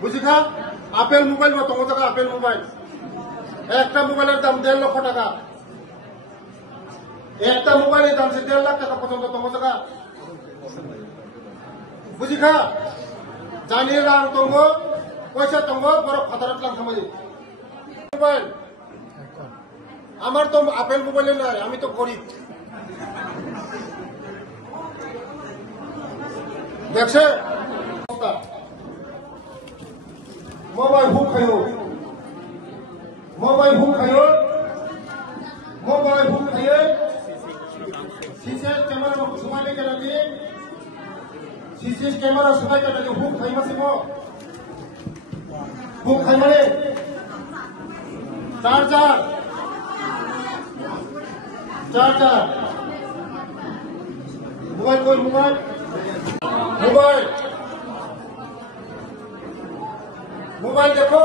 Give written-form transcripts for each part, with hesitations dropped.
বুঝিখা apple mobile বা তোমার টাকা আপেল মোবাইল একটা মোবাইলের দাম 1.5 লক্ষ টাকা একটা মোবাইলের দাম 1.5 লাখ টাকা পর্যন্ত তোমার টাকা বুঝিখা জানিয়ে রাং দङ পয়সা দङ বড় ফাদারাত লাং খামাই মোবাইল আমার তো আপেল মোবাইলে নাই আমি তো গরিব দেখছে মোবাইল হুক খাইও মোবাইল হুক খাইও মোবাইল হুক খাইয়ে সিসি ক্যামেরা সবাই কেন দিয়ে সিসি ক্যামেরা সবাই কেন দিয়ে হুক খাই মাসে হুক খাই মানে চার্জার মোবাইল কই মোবাইল মোবাইল মোবাইল দেখো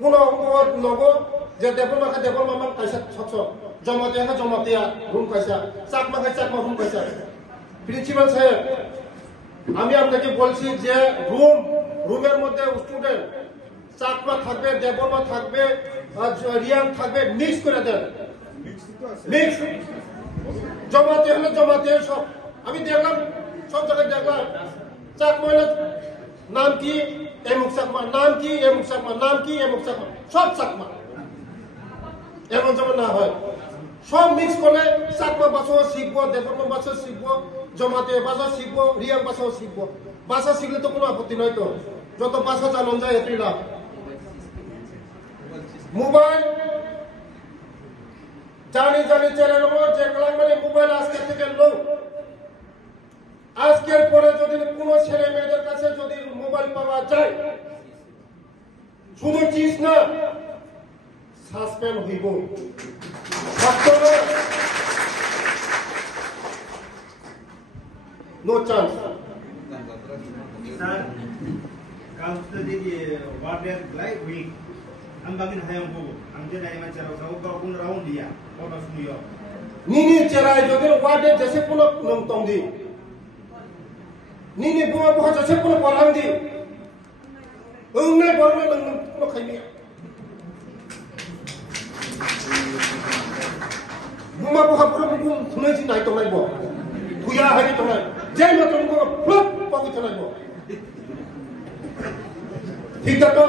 কোন লগো যে দেবল মাখা দেবল মামান পয়সা ছছ জমাতে না জমাতিয়া রুম পয়সা চাকমা খাই চাকমা রুম পয়সা প্রিন্সিপাল সাহেব আমি আপনাকে বলছি যে রুমের মধ্যে স্টুডেন্ট চাকমা থাকবে দেবলমা থাকবে রিয়ান থাকবে মিক্স করে দেন মিক্স জমাতে হলে জমাতে সব আমি দেখলাম সব জায়গায় দেখলাম চাকমা নাম কি এমুক চাকমা নাম কি এমুক চাকমা নাম কি এমুক চাকমা সব চাকমা এমন যেমন না হয় সব মিক্স করলে চাকমা ভাষাও শিখবো দেবর্মা ভাষা শিখবো জমাতে ভাষা শিখবো রিয়াং ভাষাও শিখবো ভাষা শিখলে তো কোনো আপত্তি নয় তো যত ভাষা জানন যায় এতই লাভ মোবাইল জানি চ্যানেল যেগুলা মানে মোবাইল আজকের থেকে লোক আজকের পরে যদি কোনো ছেলে মেয়েদের কাছে যদি মোবাইল পাওয়া যায় শুধু চিজ না সাসপেন্ড হইব no chance Sir, kalau tadi di wadah live week, ambangin hayam buku, ambil dari macam orang kau pun raun dia, orang semua. Nini cerai jodoh wadah jasa pun nonton di. Nini buah jasa pun orang di. Enggak baru nonton kami. Buah pun sunnah sih naik tongai buah. Buya hari tongai. Jangan nonton buah flop pagi tongai buah. ঠিক আছে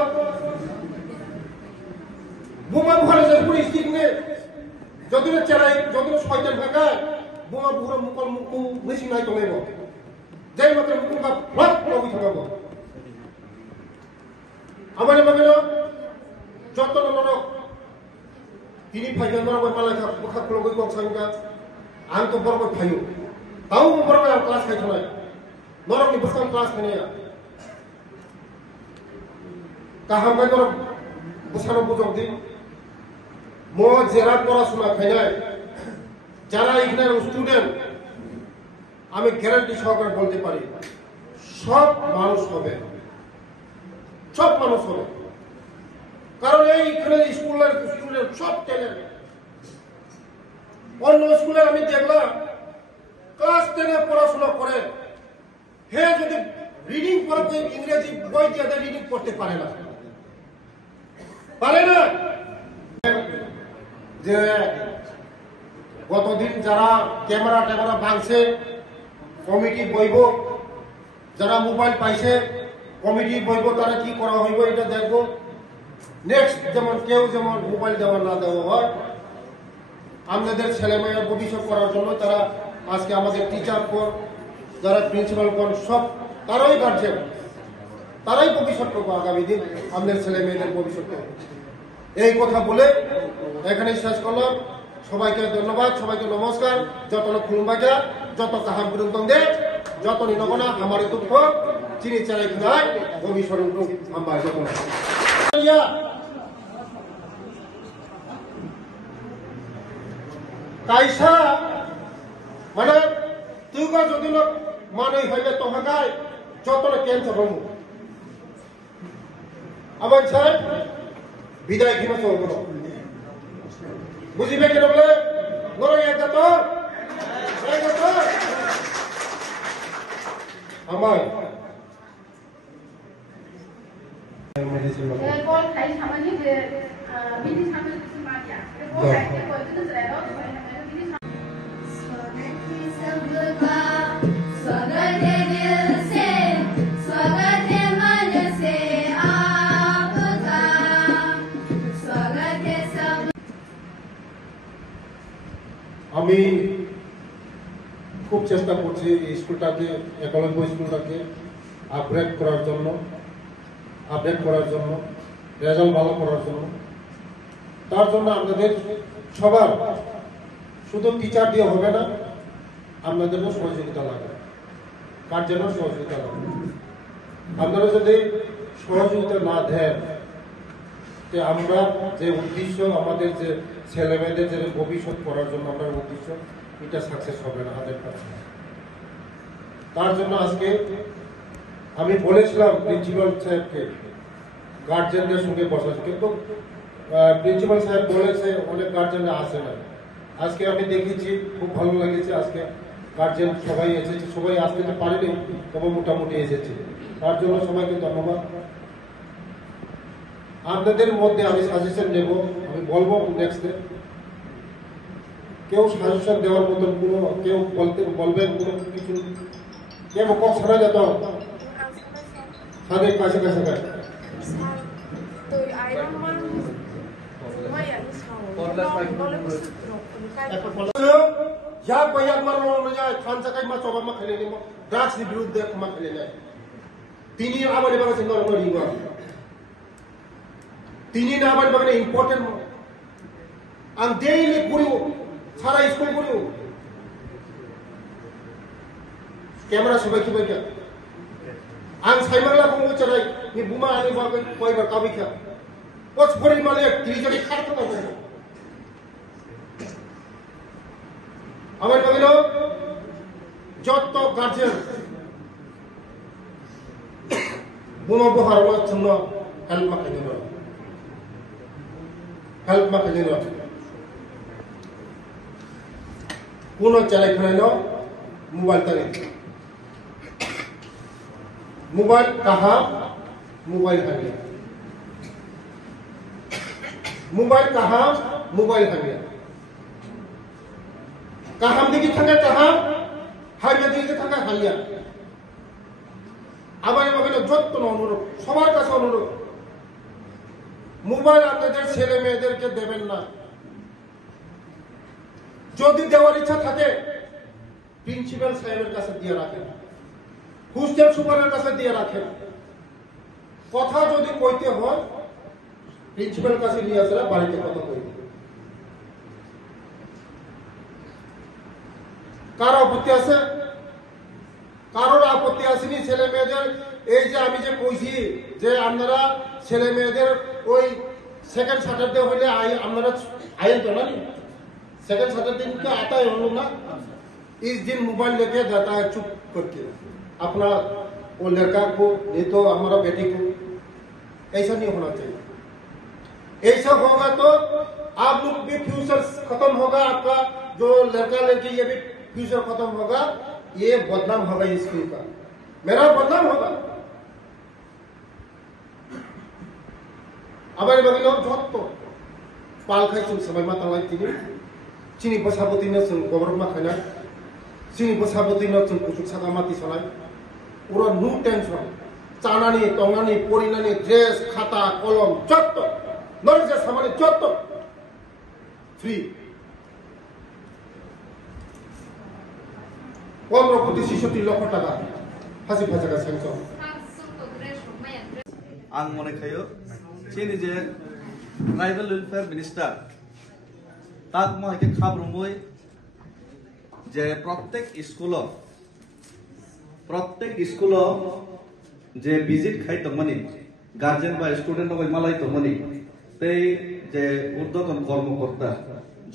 বোমা বুখারে যে police ঠিক নে যদি না চেরাই যদি না শয়তান ভাগায় বোমা বুখারে মুকল মুকু বেশি নাই তো নেব যাই মাত্র মুকুকা ফট পগি থাকাব আমার বাগের যত নরক তিনি ফাইজান বরাবর পালাখা বুখা লগই কক সাঙ্গা আন তো বরাবর ফাইও তাও বরাবর ক্লাস খাইছনাই নরকনি বসান ক্লাস খানিয়া কাহাম ভাই তোর বসানো বুঝক দিন মো যারা পড়াশোনা খাইনাই যারা এখানে স্টুডেন্ট আমি গ্যারান্টি সহকারে বলতে পারি সব মানুষ হবে কারণ এইখানে স্কুলের স্টুডেন্ট সব ট্যালেন্ট অন্য স্কুলে আমি দেখলাম ক্লাস 10 পড়াশোনা করে হে যদি রিডিং পড়তে ইংরেজি বই দিয়ে রিডিং করতে পারে না যে গতদিন যারা ক্যামেরা ভাঙছে কমিটি বইব যারা মোবাইল পাইছে কমিটি বইব তারা কি করা হইব এটা দেখব নেক্সট যেমন কেউ যেমন মোবাইল দেওয়া না দেওয়া হয় আমাদের ছেলেমেয়ের ভবিষ্যৎ করার জন্য তারা আজকে আমাদের টিচার কোন যারা প্রিন্সিপাল কোন সব তারাই গার্জেন তারাই ভবিষ্যৎ করবো আগামী দিন আমাদের ছেলে মেয়েদের ভবিষ্যৎ এই কথা বলে এখানে শেষ করলাম সবাইকে ধন্যবাদ সবাইকে নমস্কার যত খুলুমবাজা যত কাহাম পর্যন্ত দে যত নিনগনা আমার দুঃখ চিনি চালাই খাই ভবিষ্যৎ আমরা যত কাইসা মানে তুই যদি মানুষ হইলে তোমাকায় যত ক্যান্সার হব আবার স্যার বিদায় ঘিমা চলব বুঝিবে কেন বলে বড় একটা তো আমার Kol khai samani je bini samani semaya. Kol khai ke kol itu selero, bini আমি খুব চেষ্টা করছি স্কুলটাকে একলব্য স্কুলটাকে আপগ্রেড করার জন্য রেজাল্ট ভালো করার জন্য। তার জন্য আপনাদের সবার শুধু টিচার দিয়ে হবে না, আপনাদেরও সহযোগিতা লাগবে, গার্জেনের সহযোগিতা লাগবে। আপনারা যদি সহযোগিতা না দেন, আমরা যে উদ্দেশ্য আমাদের যে ছেলে মেয়েদের যে ভবিষ্যৎ করার জন্য আমরা উদ্দেশ্য, এটা সাকসেস হবে না 100%। তার জন্য আজকে আমি বলেছিলাম প্রিন্সিপাল সাহেবকে গার্জেনদের সঙ্গে বসার, কিন্তু প্রিন্সিপাল সাহেব বলেছে অনেক গার্জেনরা আসে না। আজকে আমি দেখেছি, খুব ভালো লেগেছে, আজকে গার্জেন সবাই এসেছে, সবাই আসতে তো পারেনি, তবে মোটামুটি এসেছে, তার জন্য সবাইকে ধন্যবাদ। আপনাদের মধ্যে আমি সাজেশন নেব, আমি বলবো নেক্সটে কেউ সাজেশন দেওয়ার মতন কোনো কেউ বলবেন কোনো কিছু, কেউ কক শোনা যেত সাদের কাছে কাছে কাছে या बयाक मारनो जाय थानसाकाय मा चोबा मा खलेनि म ड्रग्स नि विरुद्ध मा खलेनि तिनी आबानि बागा सिंग नरम रिंगा तिनी ना आबानि बागा इम्पोर्टेंट आं डेली गुरु सारा स्कूल गुरु कैमरा सबाय की बाय आं साइमाला बुंगो चराय नि बुमा आनि बागा कयबार काबिखा पच फरि माले तिजरि खारखो ना আমার কইল যত গার্জিয়ান বুমা বহারমা জন্য হেল্প মাকে দিল কোন চালাই খাইল মোবাইল তারে মোবাইল কাহা মোবাইল হারিয়া মোবাইল কাহা মোবাইল হারিয়া কাহাম দিকে থাকা কাহাম হারিয়া দিকে থাকা হারিয়া আবার আমাকে যত্ন অনুরোধ সবার কাছে অনুরোধ মোবাইল আপনাদের ছেলে মেয়েদেরকে দেবেন না যদি দেওয়ার ইচ্ছা থাকে প্রিন্সিপাল সাহেবের কাছে দিয়ে রাখেন হোস্টেল সুপারের কাছে দিয়ে রাখেন কথা যদি কইতে হয় প্রিন্সিপাল কাছে নিয়ে আসলে বাড়িতে কথা কইতে কারো আপত্তি আছে কারোর আপত্তি আসেনি ছেলে মেয়েদের এই যে আমি যে কইছি যে আপনারা ছেলে মেয়েদের ওই सेकंड सैटरडे होले আপনারা आयल तो ना सेकंड सैटरडे का आता है हम लोग ना इस दिन मोबाइल लेके जाता है चुप करके अपना वो लड़का को नहीं तो हमारा बेटी को ऐसा नहीं होना चाहिए ऐसा होगा तो आप लोग भी फ्यूचर खत्म होगा आपका जो लड़का लड़की ये भी फ्यूचर खत्म होगा ये बदनाम होगा स्कूल का मेरा बदनाम होगा আবার বাগিলো যত পাল খাইছুন সবাই মা তালাই তিনি চিনি বসাবতি না जों গবর মা খাইনা চিনি বসাবতি না जों কুসুক সাকা মাতি সালাই পুরো নো টেনশন চানানি টঙানি পরিনানি ড্রেস খাতা কলম যত নরজে সামানে যত ফ্রি 15 কোটি 66 লক্ষ টাকা হাসি ফাজাকা স্যাংশন आं मने खायो चीनी जे ट्राइबल वेलफेयर मिनिस्टर ताक माके खाब्रुमय जे प्रत्येक स्कूल जे विजिट खाई तमनि गार्जियन बा स्टूडेंट बा मालाई तमनि ते जे ऊर्ध्वतन कर्मकर्ता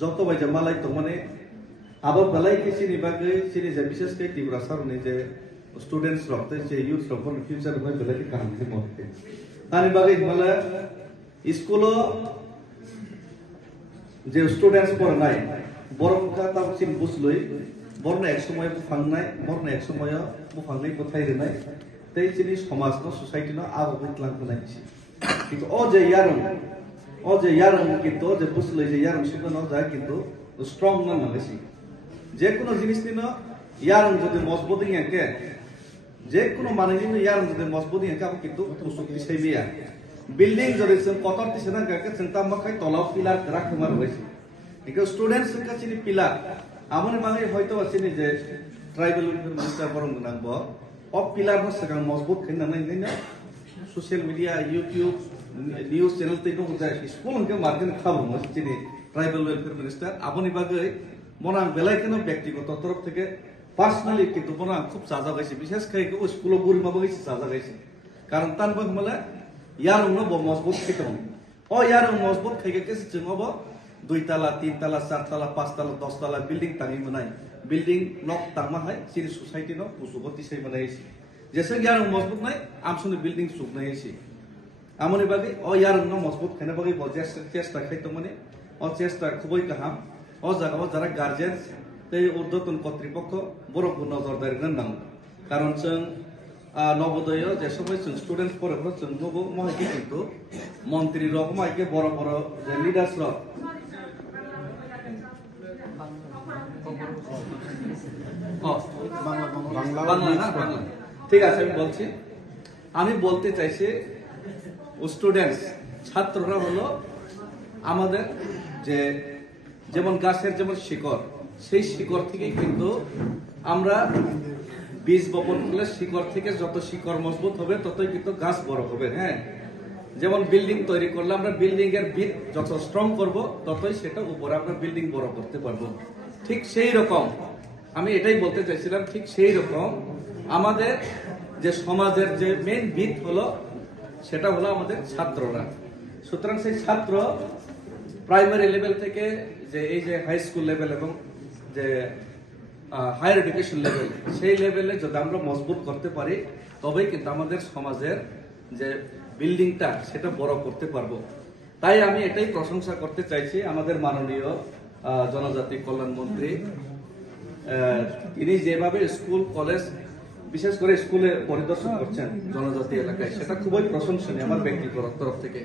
जत बाय जे मालाई तमनि आबो बेलाई के चीनी बागे चीनी जे विशेष के तिब्रा सरनि जे स्टूडेंट्स रखते जे यूथ रखन फ्यूचर में बेलाई के काम के मते तानि बागे मला स्कूलो जे स्टूडेंट्स पढ़नाय बरंका तावसिम बुसलुय बरना एक समय बुफांनाय बरना एक समय बुफांनाय बथायरेनाय तै चिनि समाज न सोसाइटी न आबो बैतलां होनाय কিন্তু ও যে ইয়ারং কিন্তু যে বুঝলো যে ইয়ারং সেখানে যায় কিন্তু স্ট্রং না বেশি যে কোনো জিনিস নিন ইয়ারং যদি মজবুত ইয়াকে যে কোনো মানে নিন ইয়ারং যদি মজবুত ইয়াকে আবার কিন্তু শক্তিশালী বিয়া বিল্ডিং যদি কতর দিছে না গাকে চিন্তা মাখাই তলাও পিলার রাখমার হয়েছে ঠিক স্টুডেন্টস কাছে পিলার আমনে মানে হয়তো আছে যে ট্রাইবাল মিনিস্টার বরং নাংব অফ পিলার হচ্ছে মজবুত খাইনা নাই social media YouTube news channel তে দङ যায় স্কুल के मार्केट খাবো মসজিদে ট্রাইবাল ওয়েলফেয়ার মিনিস্টার আপনি বাগৈ মনা বেলায় কেন ব্যক্তিগত তরফ থেকে পার্সোনালি কিন্তু মনা খুব সাজা গাইছে বিশেষ করে স্কুল বুড়িমা বাগৈছে সাজা গাইছে কারণ তান বাগমালা ইয়ার উনো মজবুত খেতম ও ইয়ার মজবুত খাইকে কেসে চङব 2 तला 3 तला 4 तला 5 तला 10 तला बिल्डिंग तांगी मनाय बिल्डिंग नक तांमा है सिरि सोसाइटी न पुसुगति सै मनायसी जैसे यार मजबूत নাই আমসনে बिल्डिंग सुक नायसी আমনে বাগে ও ইয়ার ন মজবুত খানে বাগে চেষ্টা খাইতো মানে ও চেষ্টা খুবই কাহাম ও জায়গা যারা গার্জিয়ান তে ঊর্ধ্বতন কর্তৃপক্ষ বড় নজরদারি রাখনাং কারণ जों নবোদয় যে সময় जों স্টুডেন্ট পড়ে जों নব মহাকে কিন্তু মন্ত্রী রকম আইকে বড় বড় যে লিডার্স র বাংলা ঠিক আছে আমি বলতে চাইছি স্টুডেন্টস ছাত্ররা হলো আমাদের যে যেমন গাছের যেমন শিকড় সেই শিকড় থেকে কিন্তু আমরা বীজ বপন করলে শিকড় থেকে যত শিকড় মজবুত হবে ততই কিন্তু গাছ বড় হবে হ্যাঁ যেমন বিল্ডিং তৈরি করলে আমরা বিল্ডিং এর ভিত যত স্ট্রং করব ততই সেটা উপরে আমরা বিল্ডিং বড় করতে পারবো ঠিক সেই রকম আমি এটাই বলতে চাইছিলাম ঠিক সেই রকম আমাদের যে সমাজের যে মেইন ভিত হলো সেটা হলো আমাদের ছাত্ররা সুতরাং সেই ছাত্র প্রাইমারি লেভেল থেকে যে এই যে হাই স্কুল লেভেল এবং যে হায়ার এডুকেশন লেভেল সেই লেভেলে যদি আমরা মজবুত করতে পারি তবেই কিন্তু আমাদের সমাজের যে বিল্ডিংটা সেটা বড় করতে পারবো তাই আমি এটাই প্রশংসা করতে চাইছি আমাদের মাননীয় জনজাতি কল্যাণ মন্ত্রী তিনি যেভাবে স্কুল কলেজ বিশেষ করে স্কুলে পরিদর্শন করছেন জনজাতি এলাকায় সেটা খুবই প্রশংসনীয় আমার ব্যক্তিগত তরফ থেকে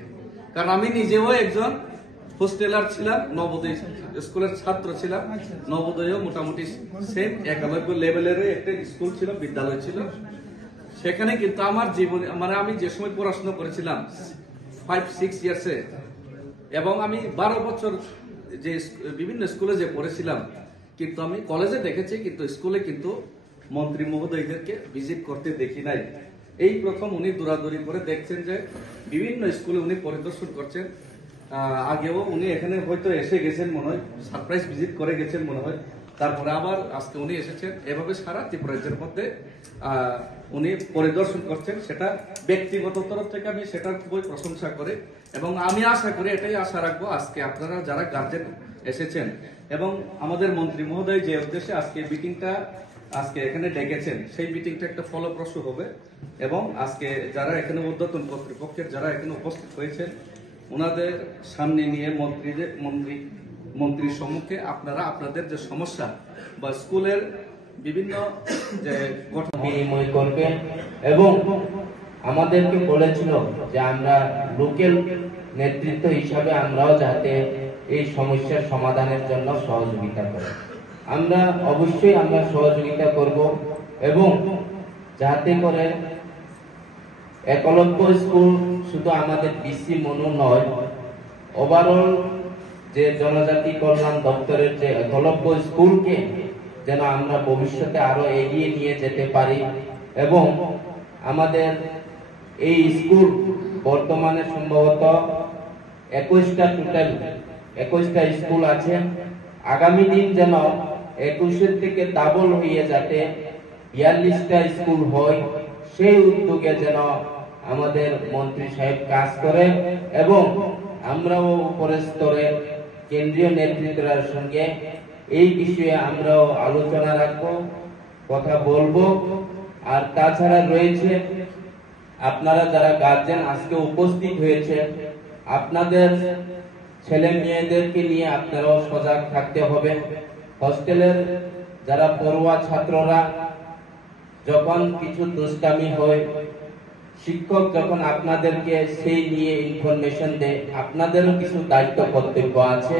কারণ আমি নিজেও একজন হোস্টেলার ছিলাম নবোদয় স্কুলের ছাত্র ছিলাম নবোদয় মোটামুটি সেম 91 লেভেলের একটা স্কুল ছিল বিদ্যালয় ছিল সেখানে কিন্তু আমার জীবনে মানে আমি যে সময় পড়াশোনা করেছিলাম 5-6 ইয়ার্সে এবং আমি 12 বছর যে বিভিন্ন স্কুলে যে পড়েছিলাম কিন্তু আমি কলেজে দেখেছি কিন্তু স্কুলে কিন্তু মন্ত্রী মহোদয়দেরকে ভিজিট করতে দেখি নাই এই প্রথম উনি দৌড়াদৌড়ি করে দেখছেন যে বিভিন্ন স্কুলে উনি পরিদর্শন করছেন আগেও উনি এখানে হয়তো এসে গেছেন মনে হয় সারপ্রাইজ ভিজিট করে গেছেন মনে হয় তারপরে আবার আজকে উনি এসেছেন এভাবে সারা ত্রিপুরা রাজ্যের মধ্যে উনি পরিদর্শন করছেন সেটা ব্যক্তিগত তরফ থেকে আমি সেটার খুবই প্রশংসা করি এবং আমি আশা করি এটাই আশা রাখবো আজকে আপনারা যারা গার্জেন এসেছেন এবং আমাদের মন্ত্রী মহোদয় যে উদ্দেশ্যে আজকে মিটিংটা আজকে এখানে ডেকেছেন সেই মিটিংটা একটা ফলপ্রসূ হবে এবং আজকে যারা এখানে ঊর্ধ্বতন কর্তৃপক্ষের যারা এখানে উপস্থিত হয়েছেন ওনাদের সামনে নিয়ে মন্ত্রীর সম্মুখে আপনারা আপনাদের যে সমস্যা বা স্কুলের বিভিন্ন যে গঠন বিনিময় করবেন এবং আমাদেরকে বলেছিল যে আমরা লোকাল নেতৃত্ব হিসাবে আমরাও যাতে এই সমস্যার সমাধানের জন্য সহযোগিতা করি আমরা অবশ্যই আমরা সহযোগিতা করব এবং যাতে করে একলব্য স্কুল শুধু আমাদের ডিসি মনু নয় ওভারঅল যে জনজাতি কল্যাণ দপ্তরের যে একলব্য স্কুলকে যেন আমরা ভবিষ্যতে আরো এগিয়ে নিয়ে যেতে পারি এবং আমাদের এই স্কুল বর্তমানে সম্ভবত 21টা স্কুল আছে আগামী দিন যেন 21 থেকে ডাবল হয়ে যাতে 42টা স্কুল হয় সেই উদ্যোগে যেন আমাদের মন্ত্রী সাহেব কাজ করে এবং আমরাও উপরের স্তরে কেন্দ্রীয় নেতৃত্বের সঙ্গে এই বিষয়ে আমরাও আলোচনা রাখবো কথা বলবো আর তাছাড়া রয়েছে আপনারা যারা গার্জেন আজকে উপস্থিত হয়েছে আপনাদের ছেলে মেয়েদেরকে নিয়ে আপনারাও সজাগ থাকতে হবে হোস্টেলের যারা পড়ুয়া ছাত্ররা যখন কিছু দুষ্টামি হয় শিক্ষক যখন আপনাদেরকে সেই নিয়ে ইনফরমেশন দেয়, আপনাদেরও কিছু দায়িত্ব কর্তব্য আছে,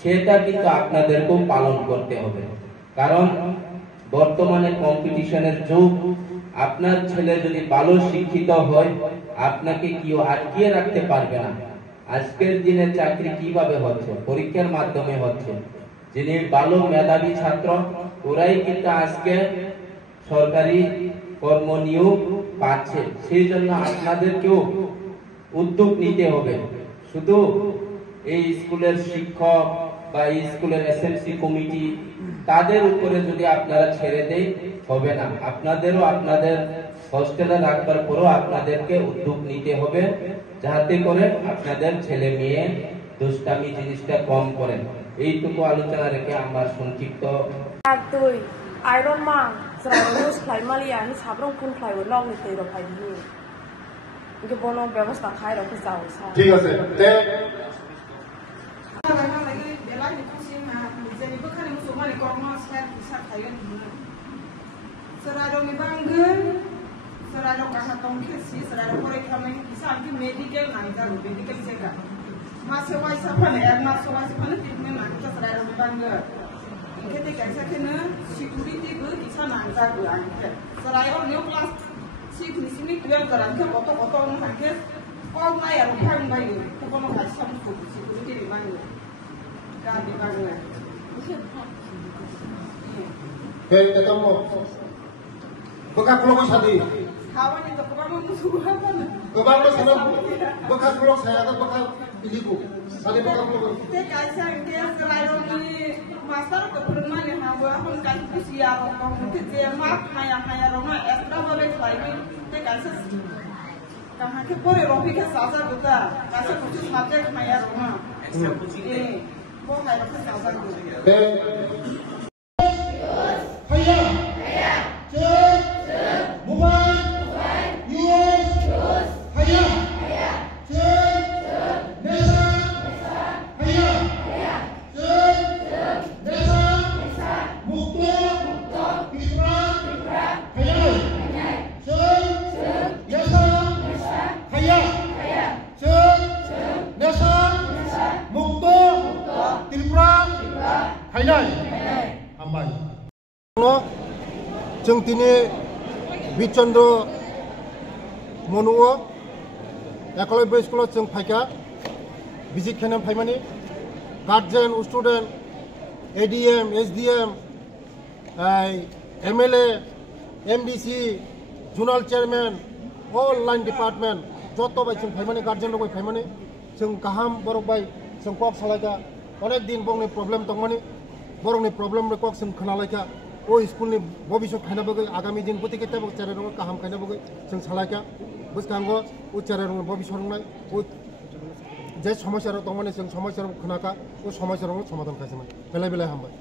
সেটা কিন্তু আপনাদেরকেও পালন করতে হবে। কারণ বর্তমানে কম্পিটিশনের যুগ। আপনার ছেলে যদি ভালো শিক্ষিত হয়, আপনাকে কেউ আটকিয়ে রাখতে পারবে না। আজকের দিনে চাকরি কিভাবে হচ্ছে? পরীক্ষার মাধ্যমে হচ্ছে। যিনি ভালো মেধাবী ছাত্র, ওরাই কিন্তু আজকে সরকারি কর্ম নিয়োগ পাচ্ছে। সেই জন্য আপনাদেরকেও উদ্যোগ নিতে হবে। শুধু এই স্কুলের শিক্ষক বা এই স্কুলের এসএমসি কমিটি, তাদের উপরে যদি আপনারা ছেড়ে দেয় হবে না। আপনাদেরও আপনাদের হোস্টেলে রাখবার পরও আপনাদেরকে উদ্যোগ নিতে হবে, যাতে করে আপনাদের ছেলে মেয়ে দুষ্টামি জিনিসটা কম করেন। এইটুকু আলোচনা রেখে আমার সংক্ষিপ্ত আইরন মা জরাইরস ফ্লাইমালিয়া নি সাবরং কোন ফ্লাই ওই লং নিতে রো ফাই নি ইকে বনো ব্যবস্থা খাই রো যাও সা ঠিক আছে তে Serado ni banggen, serado kahatong kesi, serado korek kami bisa ambil medical nangka, medical check-up. Masih wajib apa nih? Masih wajib apa nih? Treatment nangka serado ni banggen. Kita kerja kena security gue bisa nangka gue angka. Serado new class sih di sini dia terangkat foto-foto nangka. All night aku paham bayu, aku mau kasih sama security di banggen. Kan di banggen. Hei, ketemu. Bekas pulau sadi. Kawan itu kamu musuh apa nih? Bekas pulau sana. Bekas pulau saya atau bekas ibu. Sadi bekas pulau. Kita kasih dia selalu ni master keperluan yang hawa pun kasih siar orang kita mak haya orang extra boleh lagi. Kita kasih. Karena kita boleh robi ke sasa kita. Kasih khusus subjek haya orang. Boleh haya ke sasa kita. जों दिनै बिचन्द्र मनुआ एकलब्य स्कुलाव जों फायखा visit खालामनो फायमानि guardian student ADM SDM MLA MDC zonal chairman all line department जत बाय जों फायमानि गार्जेन लोग फायमानि जों गाहाम बरक बाय जों कक सालायगा अनेक दिन बंनि प्रब्लेम दंमानि बरकनि प्रब्लेम रे कक जों खोनालायगा ओ स्कूल भविष्य खाना बगै आगामी दिन प्रत्येक चेहरे गाहाम खाना बगै जों सालायका बुझखांगो ओ चेहरे भविष्य रंनाय ओ जे समस्या दं माने जों समस्या खोनाका ओ समस्या समाधान खायसोमोन बेलाय बेलाय हामबाय।